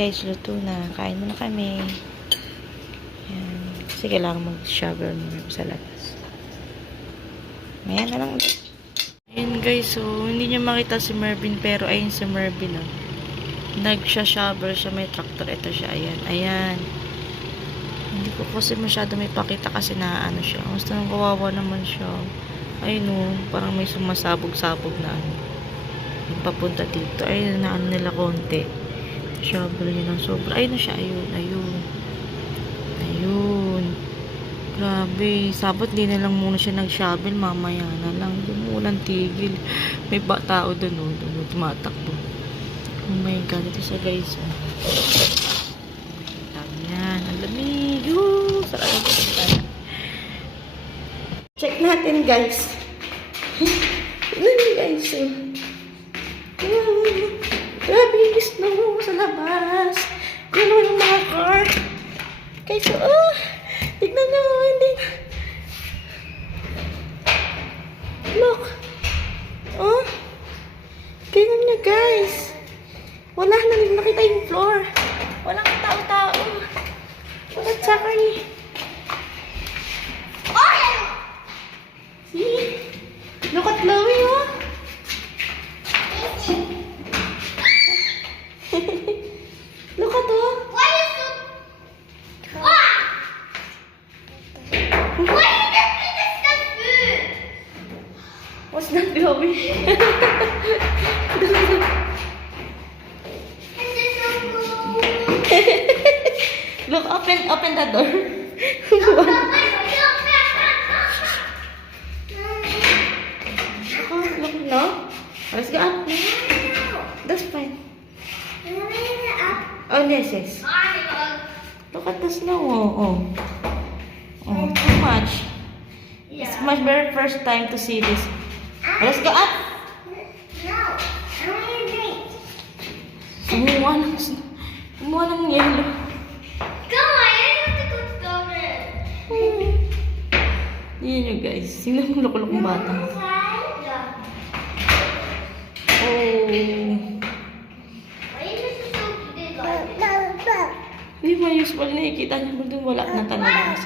guys, luto na. Kain muna kami. Ayan. Kasi kailangan mag-shower muna sa labas. Ayan na lang. Ayan guys, so hindi niyo makita si Mervin pero ayun si Mervin oh. Nagsha-shower siya, may tractor. Ito siya, ayan. Ayan. Hindi ko kasi masyado may pakita kasi naano siya. Gusto nang kawawa naman siya. Ayun oh, parang may sumasabog-sabog na ano. Papunta dito. Ayun, naano nila konti. Shovel niya ng sobra. Ayun na siya. Ayun, ayun. Ayun. Grabe. Sabat di na lang muna siya nag-shovel. Mamaya na lang. Dumulang tigil. May tao doon oh. Doon tumatakbo. Oh my God. Ito siya guys. Oh. Yan. Ang lamig. Sarap. Check natin guys. Ano guys? Grabe yung snow sa labas. Ano yung mga car? Guys, tignan nyo. Hindi. Look. Oh. Tignan nyo guys. Wala na rin nakita yung floor. Walang tao-tao. Walang tsaka ni. See? Look at Chloe, oh. Look at oh. Why is it? Why? Why is it the food? What's that, Chloe? Look, open the door. Look, no? Let's go up. That's fine. Oh, yes, yes. Look at the snow. Oh, too much. It's my very first time to see this. Let's go up. Kumuha ng yelo. Yan yun guys. Sino yung loko-lokong bata? Hindi mo usual na ikita niyo mo doon wala na talaga.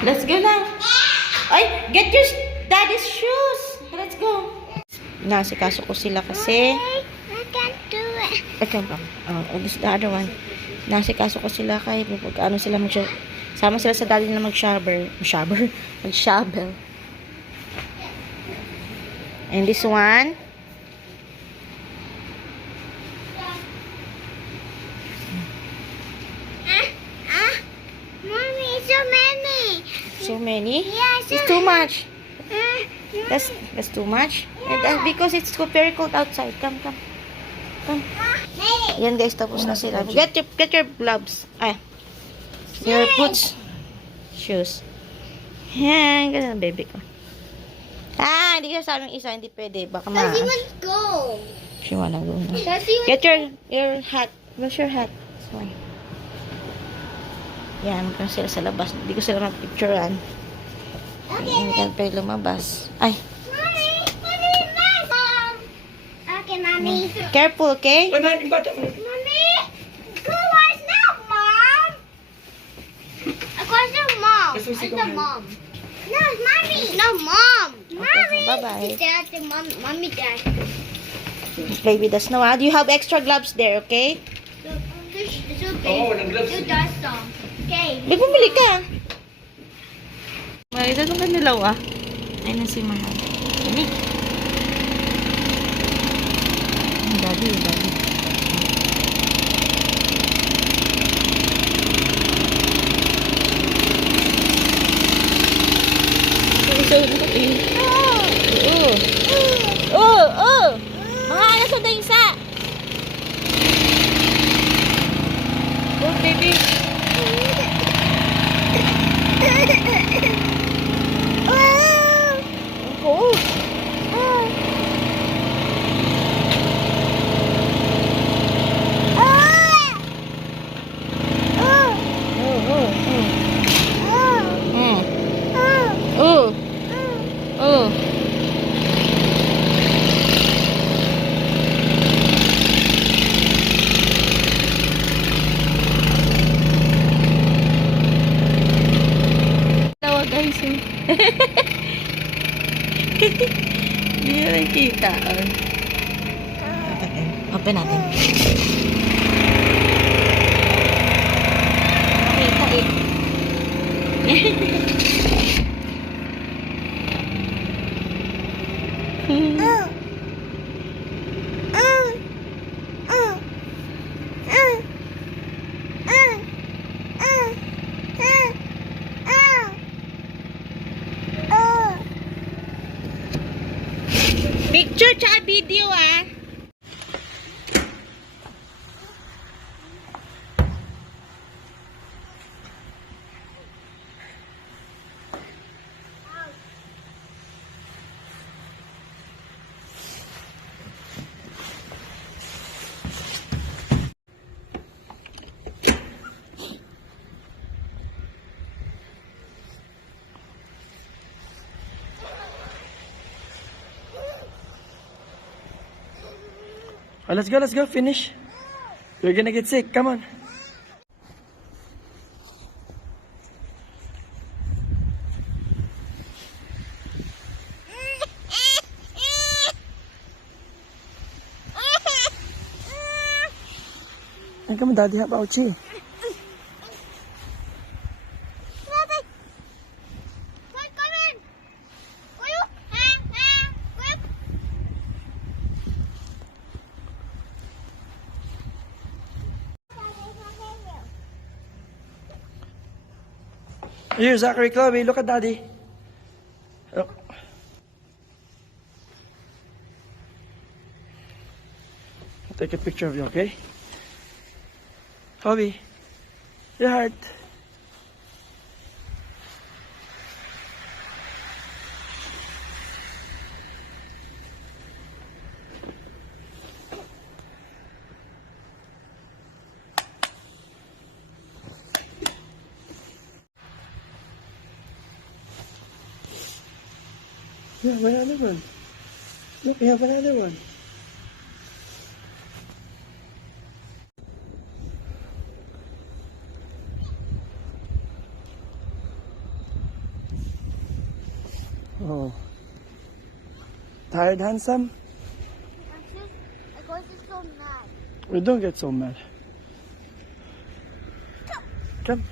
Let's go now. Ay, get your daddy's shoes. Let's go. Nasikaso ko sila kasi. I can't do it. Okay, this is the other one. Nasikaso ko sila kay ano sila sama sila sa daddy na mag-shower. Mag-shovel. And this one. Mommy, so many. So many? Yeah, so It's too much. That's too much. And because it's very cold outside. Come. Yan guys, tapos na sila. Get your gloves. Your boots. Shoes. Yan, ganun baby ko. Hindi ka sa aming isa, hindi pwede. Baka Does he want to go? She wanna go na. Does he want Get your hat. Where's your hat? Sorry. Yan, magkano sila sa labas. Hindi ko sila mag-picturean. Hindi ka pwede lumabas. Ay. Mommy, Mom. Okay, Mommy. Careful, okay? Mommy, go right now, Mom. Of course, it's Mom. It's the Mom. No, it's Mommy. No, Mom. Mommy. Bye-bye. Dad, Mommy, Dad. Play with the snow. Do you have extra gloves there, okay? You does some. Okay. May bumili ka. Marita itong kanilaw Ay na si Mahal. Ini. Ang daddy. Mga alas sa daysa. Oh, baby. Oh. Hindi na nakikita. Open natin. Nakita eh. Picture tsaka video ah. Oh, let's go, finish. You're gonna get sick, come on. And come on, Daddy, how about you? Here, Zachary, Chloe, look at Daddy. Look. I'll take a picture of you, okay? Chloe, your heart. Yeah, another one. Look, we have another one. Oh. Tired, handsome? I'm going to so mad. We don't get so mad. Come.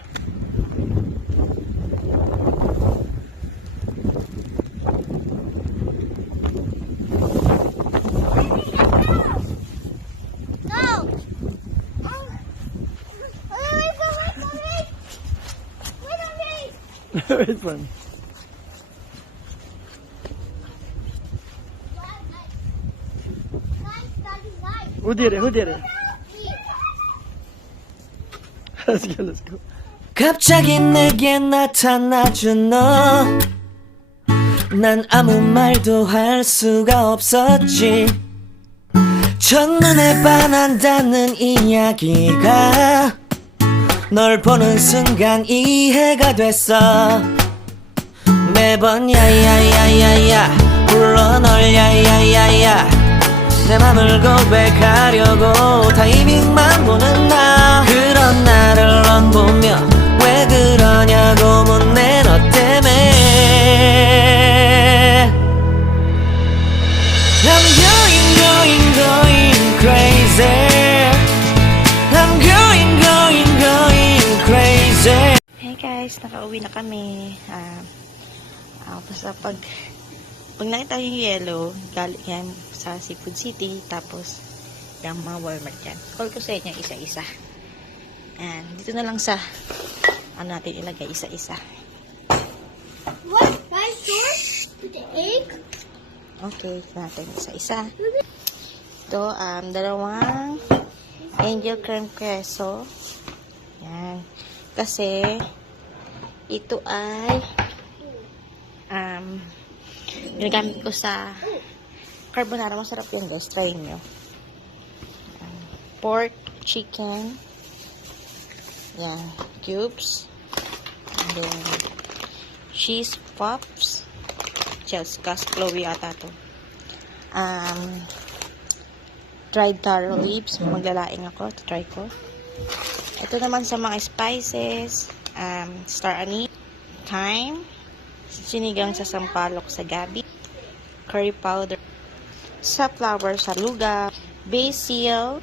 Wait for me. Who did it? Who did it? Let's go. 갑자기 내게 나타나준 너. 난 아무 말도 할 수가 없었지. 첫눈에 반한다는 이야기가 널 보는 순간 이해가 됐어. 매번 야야야야야 불러 널 야야야야 내 맘을 고백하려고 타이밍만 보는 나. 그런 나를 넌 보며 왜 그러냐고 묻네 너 때문에. I'm going crazy. I'm going crazy. Hey guys, nakauwi na kami. Basta pag nakita yung yellow, galing yan sa Seafood City, tapos yung mga Walmart yan. Call ko sa inyo isa-isa. And dito na lang sa natin ilagay isa-isa. What? Rice sauce? With the egg? Okay, natin isa-isa. Ito, dalawang angel cream queso. Yan. Kasi, ito ay ginagamit ko sa carbonara. Masarap yun guys. Try nyo. Pork, chicken. Yan. Cubes. And then, cheese puffs. Chelsea's Chloe ata to. Dried taro leaves. Maglalaing ako. Try ko. Ito naman sa mga spices. Star anise. Thyme. Sinigang sa sampalok sa gabi. Curry powder. safflower saluga, basil,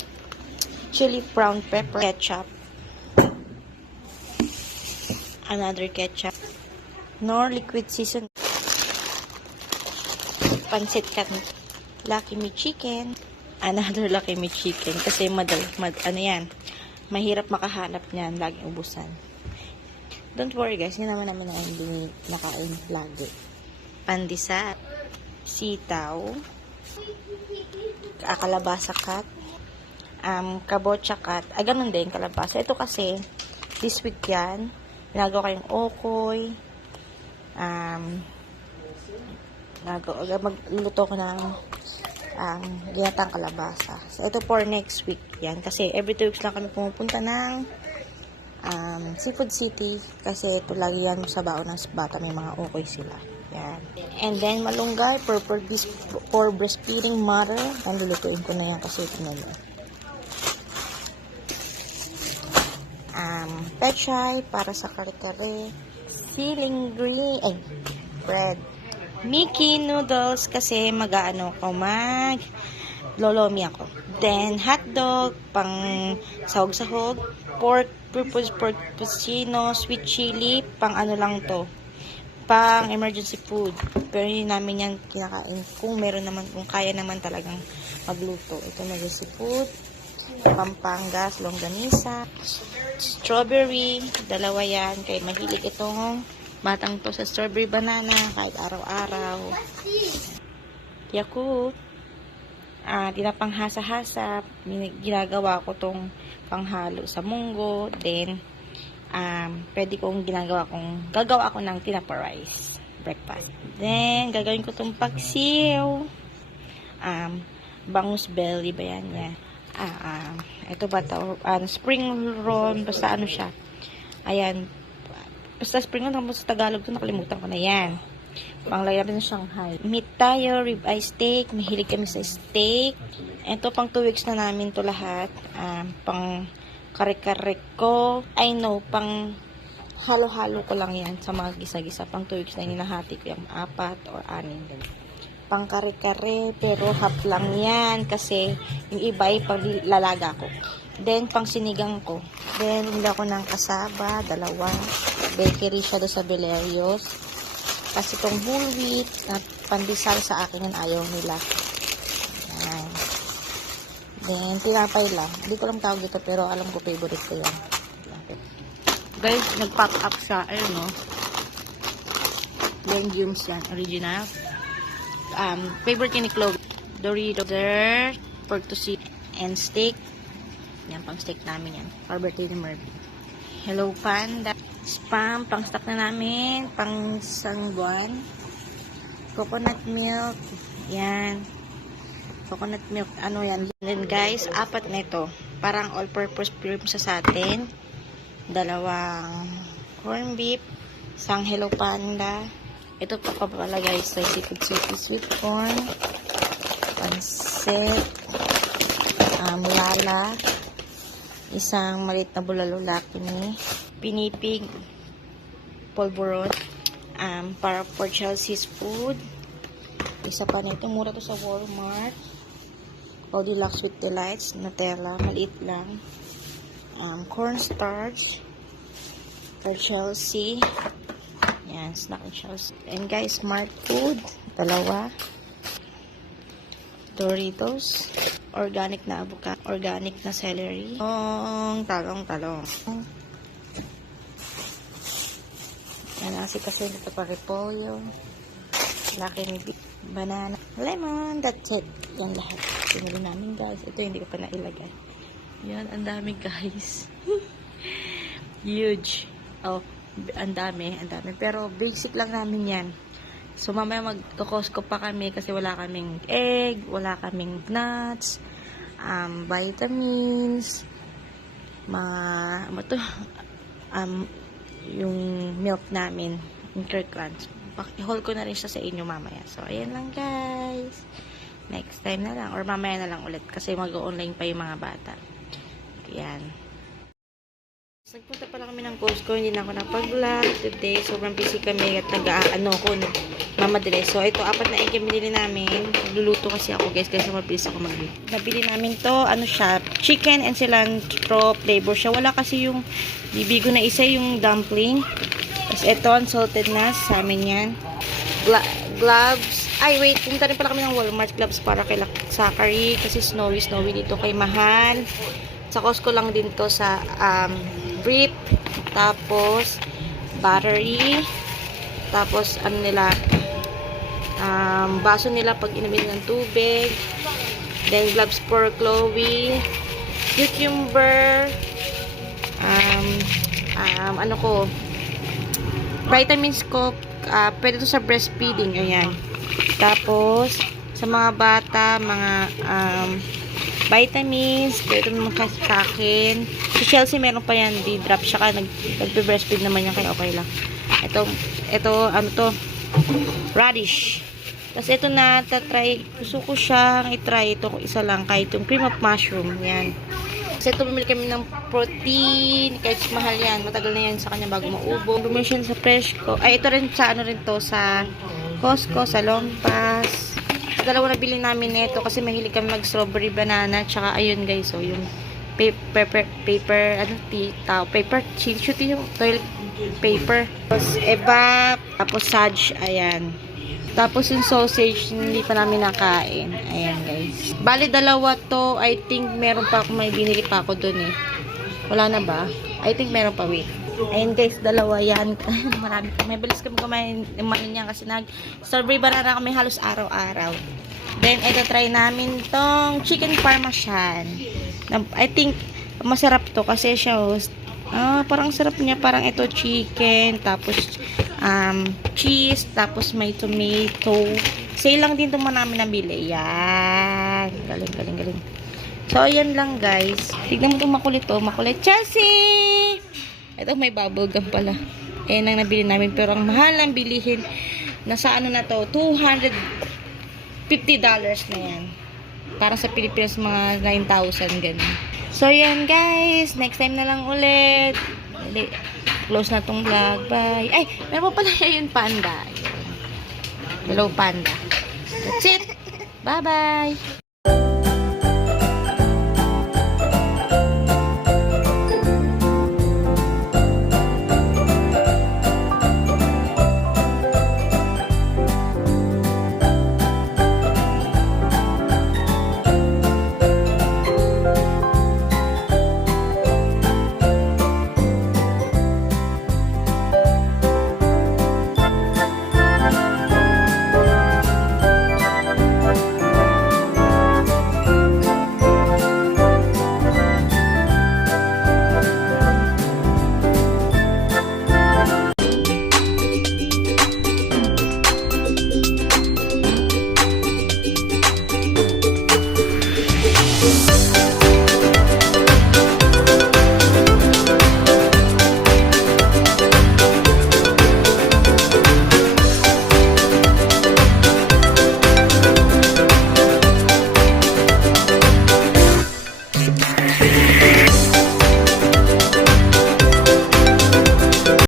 chili brown pepper, ketchup, another ketchup, nor liquid season, pancit canton, Lucky Me chicken, another Lucky Me chicken kasi mahirap makahanap niyan, laging ubusan. Don't worry guys, hindi naman namin hindi nakain lagi. Pandesal, sitaw, kalabasa cut, kabocha cut, ganun din kalabasa. Ito kasi, this week yan, ginagawa kayong okoy, magluluto ko ng ginatang kalabasa. So, ito for next week yan. Kasi every 2 weeks lang kami pumupunta ng Seafood City. Kasi ito lagi yan sa baon ng bata. May mga okoy sila. Yan. And then, malunggay for breastfeeding mother. Lulutuin ko na yan kasi ito na yan. Pechay para sa kare-kare. Feeling green. Bread. Mickey noodles kasi lolomi ako. Then, hotdog, pang sahog-sahog, pork pupusino, sweet chili, pang lang to, pang emergency food. Pero hindi namin yan kinakain kung kaya naman talagang magluto. Ito emergency food, Pampangas, longganisa, strawberry, dalawa yan, kaya mahilig itong batang to sa strawberry banana kahit araw-araw. Yakult, tinapang hasa-hasa, ginagawa ko tong panghalo sa munggo. Then gagawa ako ng tinapa rice breakfast. Then gagawin ko tong paksiw, bangus belly ba yan niya. Ito ba to? Spring roll, basta siya. Ayan, basta spring roll, tapos sa Tagalog to, nakalimutan ko na yan. Panglagay natin sa Shanghai. Meat tayo, ribeye steak. Mahilig kami sa steak. Ito, pang 2 weeks na namin to lahat. Pang kare-kare ko. Pang halo-halo ko lang yan sa mga gisa-gisa. Pang 2 weeks na hinahati ko yung 4 or 6. Pang kare-kare, pero half lang yan. Kasi yung iba ay pang lalaga ko. Then, pang sinigang ko. Then, hindi ako ng kasaba, 2. Bakery siya doon sa Belerios. Kasi itong whole wheat at pandesal sa akin yan ayaw nila. Ayan. Then, tinapay lang. Hindi ko lang tawag dito pero alam ko favorite ko yan. Guys, nag-pop up siya. Ayun, no? Legumes yan. Original. Favorite ni Chloe. Doritos, dessert, pork to see, and steak. Yan, pang steak namin yan. Favorite ni Murphy. Hello Panda. Spam, pang stock na namin. Pang isang buwan. Coconut milk. Yan. Coconut milk. Yan. Then guys, 4 na ito. Parang all-purpose cream sa atin. 2 corn beef. Isang Hello Panda. Ito pa pala guys. Sweet corn. Pansit. Lala. Isang maliit na bulalo Lucky Me. Pinipig. Polvoron. Para for Chelsea's food. Isa pa na ito. Mura to sa Walmart. Goldilocks with Delights. Nutella. Maliit lang. Cornstarch. For Chelsea. Yan. Snack and Chelsea. And guys, Smart Food. 2. Doritos. Organic na avocado. Organic na celery. Talong. Yan. Kasi ito pa repolyo. Lucky Me banana. Lemon. That's it. Yan lahat. Pinili namin guys. Ito hindi ko pa nailagay. Yan. Ang dami guys. Huge. Ang dami. Pero basic lang namin yan. So, mamaya mag-Costco pa kami kasi wala kaming egg, wala kaming nuts, vitamins, yung milk namin, yung Kirkland's. I-haul ko na rin siya sa inyo mamaya. So, ayan lang guys. Next time na lang or mamaya na lang ulit kasi mag-online pa yung mga bata. Ayan. Nagpunta pala kami ng Costco, hindi na ako napag-vlog today. Sobrang busy kami at mamadali. So, ito, 4 na egg yung binili namin. Luluto kasi ako, guys, kasi mabilis ako mag-bake. Nabili namin to, ano siya, chicken and cilantro flavor siya. Wala kasi yung bibigo na isa, yung dumpling. Tapos, ito, unsalted na, sa amin yan. Gloves. Ay, wait, pumunta rin pala kami ng Walmart gloves para kay Zachary, kasi snowy dito kay Mahal. Sa Costco lang din to sa, Brip. Tapos, battery. Tapos, ano nila, baso nila pag inumin ng tubig. Then, gloves for Chloe. Cucumber. Ano ko, vitamins ko, pwede to sa breastfeeding. Ayan. Tapos, sa mga bata, mga, vitamins, pwede naman kasi sa akin. Si Chelsea, meron pa yan, D-drop siya ka, nagbe-breastfeed naman yan, kaya okay lang. Ito, ano to, radish. Tapos ito na, tatry, gusto ko siyang itry ito, isa lang, kahit yung cream of mushroom, yan. Kasi ito, bumili kami ng protein, kahit mahal yan, matagal na yan sa kanya bago maubo. Bumili siya sa Freshco, ay ito rin sa, ano rin to, sa Costco, sa Lompas. Dalawa na bili namin nito kasi mahilig kami mag strawberry banana, tsaka ayun guys, so yung paper, ano, paper, shoot yung toilet paper. Tapos evap, tapos sage, ayan. Tapos yung sausage, hindi pa namin nakain. Ayan guys. Bali dalawa to, I think meron pa ako, may binili pa ako dun eh. Wala na ba? I think meron pa, wait. Ayan guys, dalawa yan. Marami. May bilis kami kumain niyan kasi strawberry banana kami halos araw-araw. Then, ito try namin tong chicken parmesan. I think masarap to kasi siya parang sarap niya, parang ito chicken, tapos cheese, tapos may tomato. Sale lang din ito namin nabili. Yan. Galing. So, ayan lang guys. Tignan mo itong makulit to. Makulit. Chelsea! Ito may bubble gum pala. Ayan ang nabili namin. Pero ang mahal ng bilihin. Nasa ano na to? $250 na yan. Parang sa Pilipinas mga 9,000 ganun. So, yan guys. Next time na lang ulit. Close na tong vlog. Bye. Ay, meron pa pala yun panda. Hello panda. That's it. Bye-bye.